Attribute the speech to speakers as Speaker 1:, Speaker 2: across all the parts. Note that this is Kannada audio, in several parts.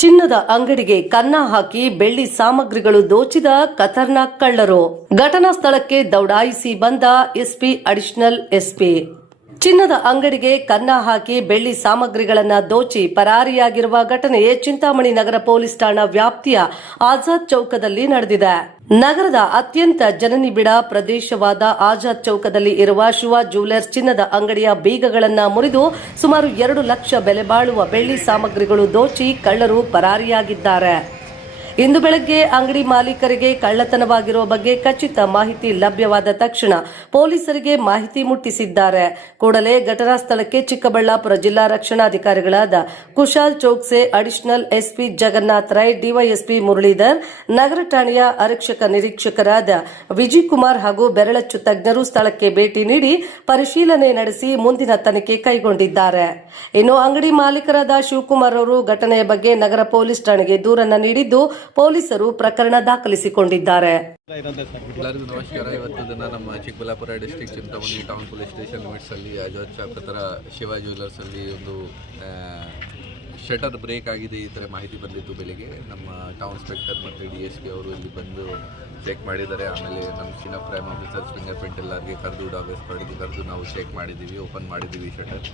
Speaker 1: ಚಿನ್ನದ ಅಂಗಡಿಗೆ ಕನ್ನ ಹಾಕಿ ಬೆಳ್ಳಿ ಸಾಮಗ್ರಿಗಳು ದೋಚಿದ ಖತರ್ನಾಕ್ ಕಳ್ಳರು. ಘಟನಾ ಸ್ಥಳಕ್ಕೆ ದೌಡಾಯಿಸಿ ಬಂದ ಎಸ್ಪಿ, ಅಡಿಷನಲ್ ಎಸ್ಪಿ. ಚಿನ್ನದ ಅಂಗಡಿಗೆ ಕನ್ನ ಹಾಕಿ ಬೆಳ್ಳಿ ಸಾಮಗ್ರಿಗಳನ್ನು ದೋಚಿ ಪರಾರಿಯಾಗಿರುವ ಘಟನೆ ಚಿಂತಾಮಣಿ ನಗರ ಪೊಲೀಸ್ ಠಾಣಾ ವ್ಯಾಪ್ತಿಯ ಆಜಾದ್ ಚೌಕದಲ್ಲಿ ನಡೆದಿದೆ. ನಗರದ ಅತ್ಯಂತ ಜನನಿಬಿಡ ಪ್ರದೇಶವಾದ ಆಜಾದ್ ಚೌಕದಲ್ಲಿ ಇರುವ ಶಿವ ಜ್ಯುವೆಲರ್ಸ್ ಚಿನ್ನದ ಅಂಗಡಿಯ ಬೀಗಗಳನ್ನು ಮುರಿದು ಸುಮಾರು ಎರಡು ಲಕ್ಷ ಬೆಲೆ ಬಾಳುವ ಬೆಳ್ಳಿ ಸಾಮಗ್ರಿಗಳು ದೋಚಿ ಕಳ್ಳರು ಪರಾರಿಯಾಗಿದ್ದಾರೆ. ಇಂದು ಬೆಳಗ್ಗೆ ಅಂಗಡಿ ಮಾಲೀಕರಿಗೆ ಕಳ್ಳತನವಾಗಿರುವ ಬಗ್ಗೆ ಖಚಿತ ಮಾಹಿತಿ ಲಭ್ಯವಾದ ತಕ್ಷಣ ಪೊಲೀಸರಿಗೆ ಮಾಹಿತಿ ಮುಟ್ಟಿಸಿದ್ದಾರೆ. ಕೂಡಲೇ ಘಟನಾ ಸ್ಥಳಕ್ಕೆ ಚಿಕ್ಕಬಳ್ಳಾಪುರ ಜಿಲ್ಲಾ ರಕ್ಷಣಾಧಿಕಾರಿಗಳಾದ Kushal Chouksey, additional SP Jagannath Rai, DySP Muralidhar, ನಗರ ಠಾಣೆಯ ಆರಕ್ಷಕ ನಿರೀಕ್ಷಕರಾದ ವಿಜಯ್ ಕುಮಾರ್ ಹಾಗೂ ಬೆರಳಚ್ಚು ತಜ್ಞರು ಸ್ಥಳಕ್ಕೆ ಭೇಟಿ ನೀಡಿ ಪರಿಶೀಲನೆ ನಡೆಸಿ ಮುಂದಿನ ತನಿಖೆ ಕೈಗೊಂಡಿದ್ದಾರೆ. ಇನ್ನು ಅಂಗಡಿ ಮಾಲೀಕರಾದ ಶಿವಕುಮಾರ್ ಅವರು ಘಟನೆಯ ಬಗ್ಗೆ ನಗರ ಪೊಲೀಸ್ ಠಾಣೆಗೆ ದೂರನ್ನು ನೀಡಿದ್ದು ಪೊಲೀಸರು ಪ್ರಕರಣ ದಾಖಲಿಸಿಕೊಂಡಿದ್ದಾರೆ.
Speaker 2: ಎಲ್ಲರಿಗೂ ನಮಸ್ಕಾರ. ಇವತ್ತು ದಿನ ನಮ್ಮ Chikkaballapur district Chintamani town police station chop ಹತ್ರ ಶಿವ ಜ್ಯುವೆಲರ್ಸಲ್ಲಿ ಒಂದು ಶಟರ್ ಬ್ರೇಕ್ ಆಗಿದೆ ಈ ಥರ ಮಾಹಿತಿ ಬಂದಿತ್ತು ಬೆಳಿಗ್ಗೆ. ನಮ್ಮ ಟೌನ್ ಇನ್ಸ್ಪೆಕ್ಟರ್ ಮತ್ತು ಡಿ ಎಸ್ ಪಿ ಅವರು ಇಲ್ಲಿ ಬಂದು ಚೆಕ್ ಮಾಡಿದ್ದಾರೆ. ಆಮೇಲೆ ನಮ್ಮ ಚಿನ್ನ ಪ್ರೈಮ್ ಆಫೀಸರ್ಸ್ ಫಿಂಗರ್ ಪ್ರಿಂಟ್ ಎಲ್ಲರಿಗೆ ಕರೆದು ಡಾಗಸ್ ಎಸ್ಪರ್ಟ್ಗೆ ಕರೆದು ನಾವು ಚೆಕ್ ಮಾಡಿದ್ದೀವಿ ಓಪನ್ ಮಾಡಿದ್ದೀವಿ ಶಟರ್.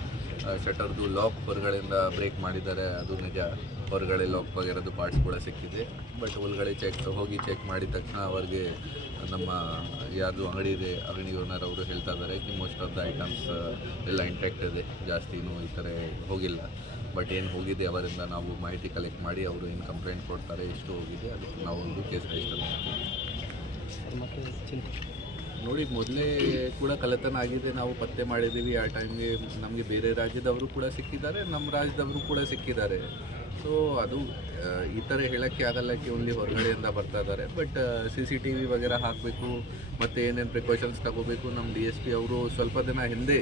Speaker 2: ಶಟರ್ದು ಲಾಕ್ ಹೊರಗಡೆಯಿಂದ ಬ್ರೇಕ್ ಮಾಡಿದ್ದಾರೆ. ಅದು ನಿಜ. ಹೊರಗಡೆ ಲಾಕ್ ಆಗಿರೋದು ಪಾರ್ಟ್ಸ್ ಕೂಡ ಸಿಕ್ಕಿದೆ. ಬಟ್ ಒಳಗಡೆ ಚೆಕ್ ಹೋಗಿ ಚೆಕ್ ಮಾಡಿದ ತಕ್ಷಣ ಅವ್ರಿಗೆ ನಮ್ಮ ಯಾರ್ದು ಅಂಗಡಿ ಇದೆ, ಅಂಗಡಿ ಓನರ್ ಅವರು ಹೇಳ್ತಾ ಇದ್ದಾರೆ. ಕಿ ಮೋಸ್ಟ್ ಆಫ್ ದ ಐಟಮ್ಸ್ ಎಲ್ಲ ಇಂಟ್ಯಾಕ್ಟ್ ಇದೆ. ಜಾಸ್ತಿ ಈ ಥರ ಹೋಗಿಲ್ಲ. ಬಟ್ ಏನು ಹೋಗಿದೆ ಅವರಿಂದ ನಾವು ಮಾಹಿತಿ ಕಲೆಕ್ಟ್ ಮಾಡಿ ಅವರು ಏನು ಕಂಪ್ಲೇಂಟ್ ಕೊಡ್ತಾರೆ, ಎಷ್ಟು ಹೋಗಿದೆ, ಅದಕ್ಕೆ ನಾವು ಒಂದು ಕೇಸ್ ರಿಜಿಸ್ಟರ್ ಮಾಡ್ತೀವಿ. ನೋಡಿ, ಮೊದಲೇ ಕೂಡ ಕಳ್ಳತನ ಆಗಿದೆ, ನಾವು ಪತ್ತೆ ಮಾಡಿದ್ದೀವಿ, ಆ ಟೈಮ್ಗೆ ನಮಗೆ ಬೇರೆ ರಾಜ್ಯದವರು ಕೂಡ ಸಿಕ್ಕಿದ್ದಾರೆ ನಮ್ಮ ರಾಜ್ಯದವರು ಕೂಡ ಸಿಕ್ಕಿದ್ದಾರೆ. ಸೊ ಅದು ಈ ಥರ ಹೇಳೋಕ್ಕೆ ಆಗಲ್ಲ ಕಿ ಓನ್ಲಿ ಹೊರಗಡೆಯಿಂದ ಬರ್ತಾ ಇದ್ದಾರೆ. But C C T V ವಗೇರ ಹಾಕಬೇಕು, ಮತ್ತು ಏನೇನು ಪ್ರಿಕಾಷನ್ಸ್ ತಗೋಬೇಕು ನಮ್ಮ ಡಿ ಎಸ್ ಪಿ ಅವರು ಸ್ವಲ್ಪ ದಿನ ಹಿಂದೆ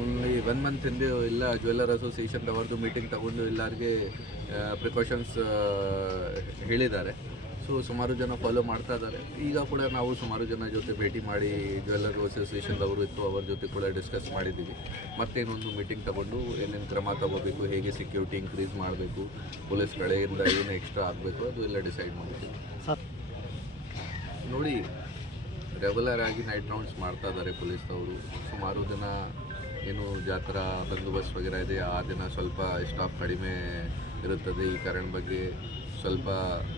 Speaker 2: ಓನ್ಲಿ ಒನ್ ಮಂತ್ ಹಿಂದೆ ಎಲ್ಲ ಜ್ಯುವೆಲ್ಲರ್ ಅಸೋಸಿಯೇಷನ್ ಅವರದ್ದು ಮೀಟಿಂಗ್ ತಗೊಂಡು ಎಲ್ಲರಿಗೆ ಪ್ರಿಕಾಷನ್ಸ್ ಹೇಳಿದ್ದಾರೆ. ಸೊ ಸುಮಾರು ಜನ ಫಾಲೋ ಮಾಡ್ತಾ ಇದ್ದಾರೆ. ಈಗ ಕೂಡ ನಾವು ಸುಮಾರು ಜನ ಜೊತೆ ಭೇಟಿ ಮಾಡಿ ಜ್ಯುವೆಲ್ಲರ್ ಅಸೋಸಿಯೇಷನ್ದವರು ಇತ್ತು ಅವ್ರ ಜೊತೆ ಕೂಡ ಡಿಸ್ಕಸ್ ಮಾಡಿದ್ದೀವಿ. ಮತ್ತೇನೊಂದು ಮೀಟಿಂಗ್ ತಗೊಂಡು ಏನೇನು ಕ್ರಮ ತಗೋಬೇಕು ಹೇಗೆ ಸೆಕ್ಯೂರಿಟಿ ಇನ್ಕ್ರೀಸ್ ಮಾಡಬೇಕು ಪೊಲೀಸ್ ಕಡೆಯಿಂದ ಏನು ಎಕ್ಸ್ಟ್ರಾ ಆಗಬೇಕು ಅದು ಎಲ್ಲ ಡಿಸೈಡ್ ಮಾಡಿದ್ದೀವಿ. ನೋಡಿ ರೆಗ್ಯುಲರ್ ಆಗಿ ನೈಟ್ ರೌಂಡ್ಸ್ ಮಾಡ್ತಾ ಇದ್ದಾರೆ ಪೊಲೀಸ್ನವರು ಸುಮಾರು ದಿನ ಏನು ಜಾತ್ರಾ ಬಂದೋಬಸ್ತ್ ವಗೇರ ಇದೆ, ಆ ದಿನ ಸ್ವಲ್ಪ ಸ್ಟಾಫ್ ಕಡಿಮೆ ಇರುತ್ತದೆ. ಈ ಕಾರಣ ಬಗ್ಗೆ ಸ್ವಲ್ಪ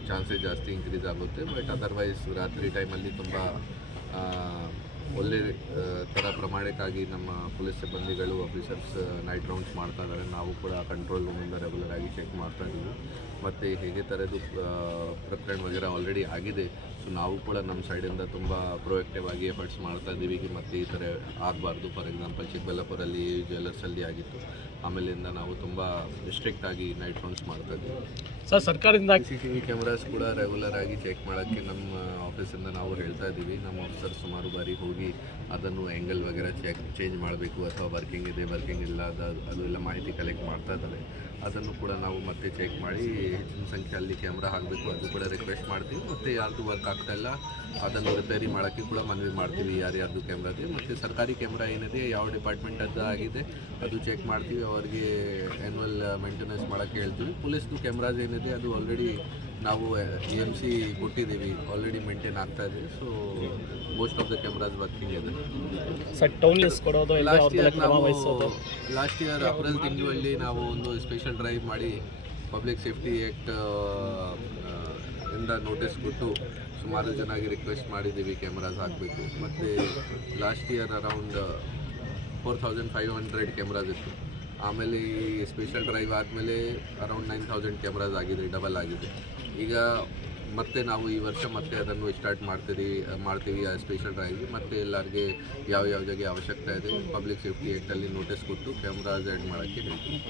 Speaker 2: ಚಾನ್ಸಸ್ ಜಾಸ್ತಿ ಇನ್ಕ್ರೀಸ್ ಆಗುತ್ತೆ. ಬಟ್ ಅದರ್ವೈಸ್ ರಾತ್ರಿ ಟೈಮಲ್ಲಿ ತುಂಬ ಒಳ್ಳೆ ಥರ ಪ್ರಮಾಣಕ್ಕಾಗಿ ನಮ್ಮ ಪೊಲೀಸ್ ಸಿಬ್ಬಂದಿಗಳು ಆಫೀಸರ್ಸ್ ನೈಟ್ ರೌಂಡ್ಸ್ ಮಾಡ್ತಾ ಇದ್ದಾರೆ. ನಾವು ಕೂಡ ಕಂಟ್ರೋಲ್ ರೂಮಿಂದ ರೆಗ್ಯುಲರ್ ಆಗಿ ಚೆಕ್ ಮಾಡ್ತಾ ಇದ್ದೀವಿ. ಮತ್ತು ಹೇಗೆ ಥರದ್ದು ಪ್ರಕರಣ ವಗೇರ ಆಲ್ರೆಡಿ ಆಗಿದೆ. ಸೊ ನಾವು ಕೂಡ ನಮ್ಮ ಸೈಡಿಂದ ತುಂಬ ಪ್ರೊಯೆಕ್ಟಿವ್ ಆಗಿ ಎಫರ್ಟ್ಸ್ ಮಾಡ್ತಾ ಇದ್ದೀವಿ. ಮತ್ತು ಈ ಥರ ಆಗಬಾರ್ದು. ಫಾರ್ ಎಕ್ಸಾಂಪಲ್ ಚಿಕ್ಕಬಳ್ಳಾಪುರಲ್ಲಿ ಜ್ಯುವೆಲ್ಲರ್ಸಲ್ಲಿ ಆಗಿತ್ತು. ಆಮೇಲಿಂದ ನಾವು ತುಂಬ ಸ್ಟ್ರಿಕ್ಟ್ ಆಗಿ ನೈಟ್ ರೌಂಡ್ಸ್ ಮಾಡ್ತಾ ಇದ್ದೀವಿ.
Speaker 3: ಸರ್ ಸರ್ಕಾರದಿಂದ
Speaker 2: ಸಿ ಟಿ ವಿ ಕ್ಯಾಮ್ರಾಸ್ ಕೂಡ ರೆಗ್ಯುಲರ್ ಆಗಿ ಚೆಕ್ ಮಾಡೋಕ್ಕೆ ನಮ್ಮ ಆಫೀಸಿಂದ ನಾವು ಹೇಳ್ತಾ ಇದ್ದೀವಿ. ನಮ್ಮ ಆಫೀಸರ್ ಸುಮಾರು ಬಾರಿ ಹೋಗಿ ಅದನ್ನು ಆ್ಯಂಗಲ್ ವಗೇರ ಚೆಕ್ ಚೇಂಜ್ ಮಾಡಬೇಕು. ಅಥವಾ ವರ್ಕಿಂಗ್ ಇದೆ ವರ್ಕಿಂಗ್ ಇಲ್ಲ ಅದು ಅದು ಎಲ್ಲ ಮಾಹಿತಿ ಕಲೆಕ್ಟ್ ಮಾಡ್ತಾ ಇದ್ದಾರೆ. ಅದನ್ನು ಕೂಡ ನಾವು ಮತ್ತೆ ಚೆಕ್ ಮಾಡಿ ಹೆಚ್ಚಿನ ಸಂಖ್ಯೆಯಲ್ಲಿ ಕ್ಯಾಮ್ರಾ ಹಾಕಬೇಕು. ಅದು ಕೂಡ ರಿಕ್ವೆಸ್ಟ್ ಮಾಡ್ತೀವಿ. ಮತ್ತು ಯಾರ್ದು ವರ್ಕ್ ಆಗ್ತಾ ಇಲ್ಲ. ಅದನ್ನು ರಿಪೇರಿ ಮಾಡೋಕ್ಕೆ ಕೂಡ ಮನವಿ ಮಾಡ್ತೀವಿ ಯಾರ್ಯಾರ್ದು ಕ್ಯಾಮ್ರಾಗೆ. ಮತ್ತು ಸರ್ಕಾರಿ ಕ್ಯಾಮ್ರಾ ಏನಿದೆ ಯಾವ ಡಿಪಾರ್ಟ್ಮೆಂಟ್ ಅದು ಆಗಿದೆ ಅದು ಚೆಕ್ ಮಾಡ್ತೀವಿ. ಅವರಿಗೆ ಆ್ಯನ್ಯಲ್ ಮೇಂಟೆನೆನ್ಸ್ ಮಾಡೋಕ್ಕೆ ಹೇಳ್ತೀವಿ. ಪೊಲೀಸ್ದು ಕ್ಯಾಮ್ರಾಸ್ ಏನಿದೆ ಅದು ಆಲ್ರೆಡಿ ನಾವು ಎ ಎಂ ಸಿ ಕೊಟ್ಟಿದ್ದೀವಿ. ಆಲ್ರೆಡಿ ಮೇಂಟೈನ್ ಆಗ್ತಾ ಇದೆ. So most of the cameras working ಇದೆ.
Speaker 3: ಲಿಸ್ಟ್
Speaker 2: ಇಯರ್ ನಾವು ಲಾಸ್ಟ್ ಇಯರ್ ಏಪ್ರಿಲ್ ತಿಂಗಳಲ್ಲಿ ನಾವು ಒಂದು ಸ್ಪೆಷಲ್ ಡ್ರೈವ್ ಮಾಡಿ ಪಬ್ಲಿಕ್ ಸೇಫ್ಟಿ ಆ್ಯಕ್ಟ್ ಇಂದ ನೋಟಿಸ್ ಕೊಟ್ಟು ಸುಮಾರು ಚೆನ್ನಾಗಿ ರಿಕ್ವೆಸ್ಟ್ ಮಾಡಿದ್ದೀವಿ ಕ್ಯಾಮ್ರಾಸ್ ಹಾಕಬೇಕು. ಮತ್ತು last year around four thousand five hundred cameras ಇತ್ತು. ಆಮೇಲೆ ಈ ಸ್ಪೆಷಲ್ ಡ್ರೈವ್ ಆದಮೇಲೆ ಅರೌಂಡ್ ನೈನ್ ತೌಸಂಡ್ ಕ್ಯಾಮ್ರಾಸ್ ಆಗಿದೆ ಡಬಲ್ ಆಗಿದೆ. ಈಗ ಮತ್ತೆ ನಾವು ಈ ವರ್ಷ ಮತ್ತೆ ಅದನ್ನು ಸ್ಟಾರ್ಟ್ ಮಾಡ್ತೀವಿ ಮಾಡ್ತೀವಿ ಆ ಸ್ಪೆಷಲ್ ಡ್ರೈವ್ ಮತ್ತು ಎಲ್ಲರಿಗೆ ಯಾವ ಯಾವ ಜಾಗ ಅವಶ್ಯಕತೆ ಇದೆ ಪಬ್ಲಿಕ್ ಸೇಫ್ಟಿ ಆ್ಯಕ್ಟಲ್ಲಿ ನೋಟಿಸ್ ಕೊಟ್ಟು ಕ್ಯಾಮ್ರಾಸ್ ಆ್ಯಡ್ ಮಾಡೋಕ್ಕೆ ಹೇಳ್ತೀವಿ.